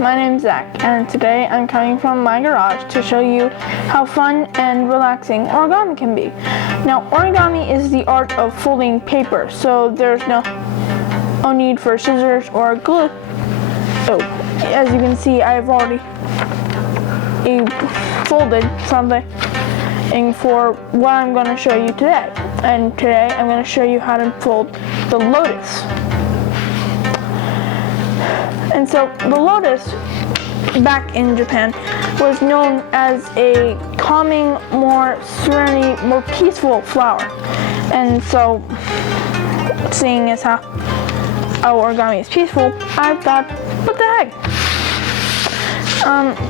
my name's Zach, and today I'm coming from my garage to show you how fun and relaxing origami can be. Now, origami is the art of folding paper, so there's no need for scissors or glue. So, as you can see, I've already folded something for what I'm going to show you today. And today I'm going to show you how to fold the lotus. And so the lotus, back in Japan, was known as a calming, more serenity, more peaceful flower. And so, seeing as how origami is peaceful, I thought, what the heck?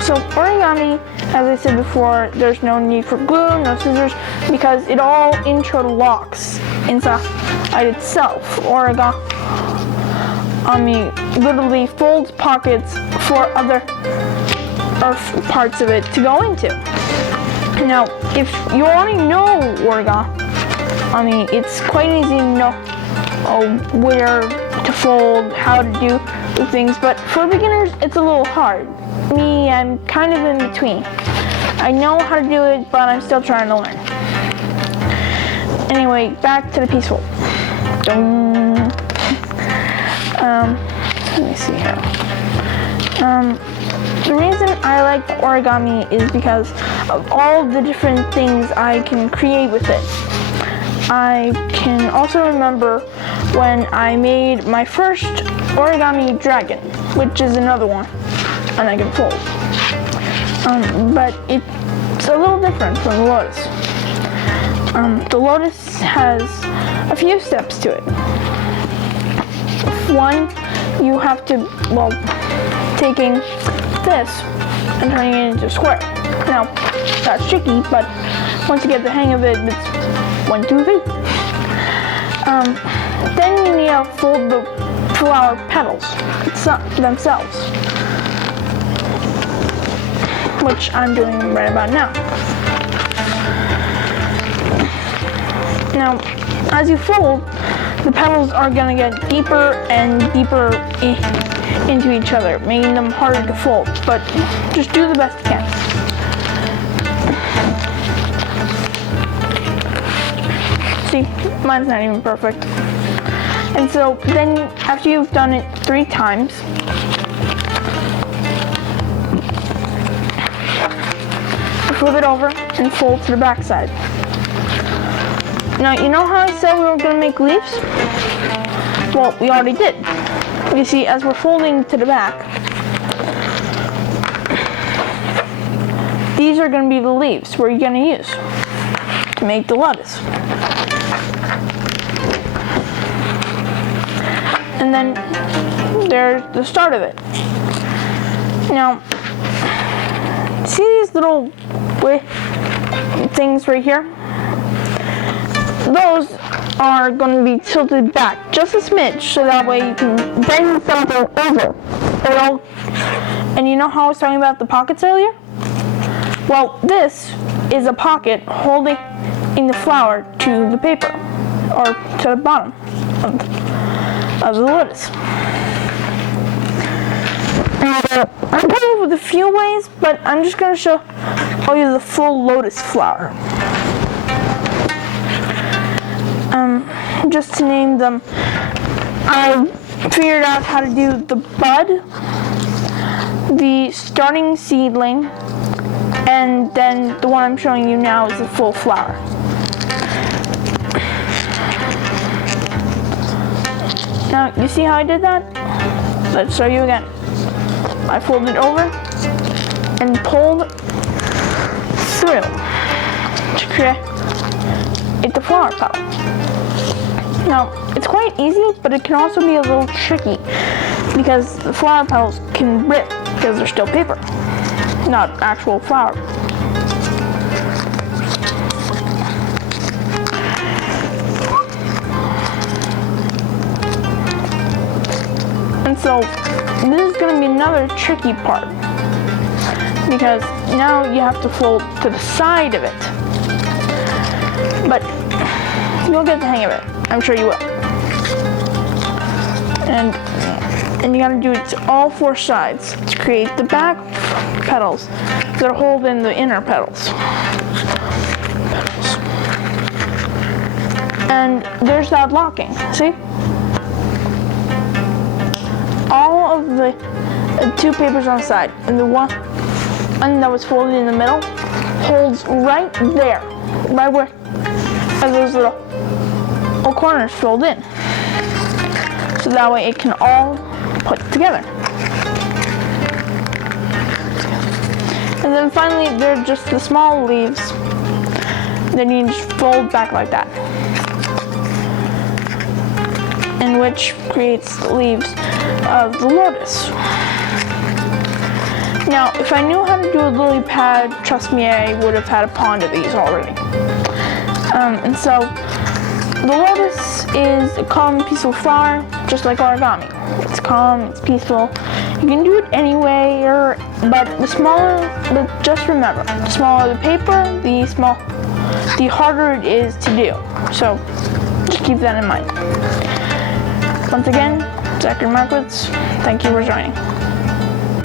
So origami, as I said before, there's no need for glue, no scissors, because it all interlocks inside itself. Origami literally folds pockets for other parts of it to go into. Now, if you already know origami, it's quite easy to know where to fold, how to do the things, but for beginners, it's a little hard. Me, I'm kind of in between. I know how to do it, but I'm still trying to learn. Anyway, back to the peaceful. Let me see here. The reason I like origami is because of all the different things I can create with it. I can also remember when I made my first origami dragon, which is another one, and I can fold. But it's a little different from the lotus. The lotus has a few steps to it. One, you have to, taking this and turning it into a square. Now, that's tricky, but once you get the hang of it, it's 1, 2, 3. Then you need to fold the flower petals themselves, which I'm doing right about now. Now, as you fold, the petals are going to get deeper and deeper into each other, making them harder to fold, but just do the best you can. See, mine's not even perfect. And so then after you've done it 3 times, flip it over and fold to the back side. Now, you know how I said we were going to make leaves? Well, we already did. You see, as we're folding to the back, these are going to be the leaves we're going to use to make the lotus. And then there's the start of it. Now, see these little things right here? Those are going to be tilted back just a smidge, so that way you can bend something over. And you know how I was talking about the pockets earlier? Well, this is a pocket holding in the flower to the paper, or to the bottom of the lotus. I'm going with a few ways, but I'm just going to show you the full lotus flower. Just to name them, I figured out how to do the bud, the starting seedling, and then the one I'm showing you now is the full flower. Now, you see how I did that? Let's show you again. I folded over and pulled through to create the flower petal. Now, it's quite easy, but it can also be a little tricky because the flower petals can rip because they're still paper, not actual flower. And so, this is going to be another tricky part because now you have to fold to the side of it. But you'll get the hang of it. I'm sure you will. And And you gotta do it to all four sides to create the back petals that hold in the inner petals. And there's that locking, see? All of the two papers on the side and the one that was folded in the middle holds right there, right where those little corners filled in. So that way it can all put together. And then finally, they're just the small leaves. Then you just fold back like that, and which creates the leaves of the lotus. Now, if I knew how to do a lily pad, trust me, I would have had a pond of these already. And so, the lotus is a calm, peaceful flower, just like origami. It's calm, it's peaceful. You can do it anyway, but just remember, the smaller the paper, the harder it is to do. So, just keep that in mind. Once again, Zachary Markowitz, thank you for joining.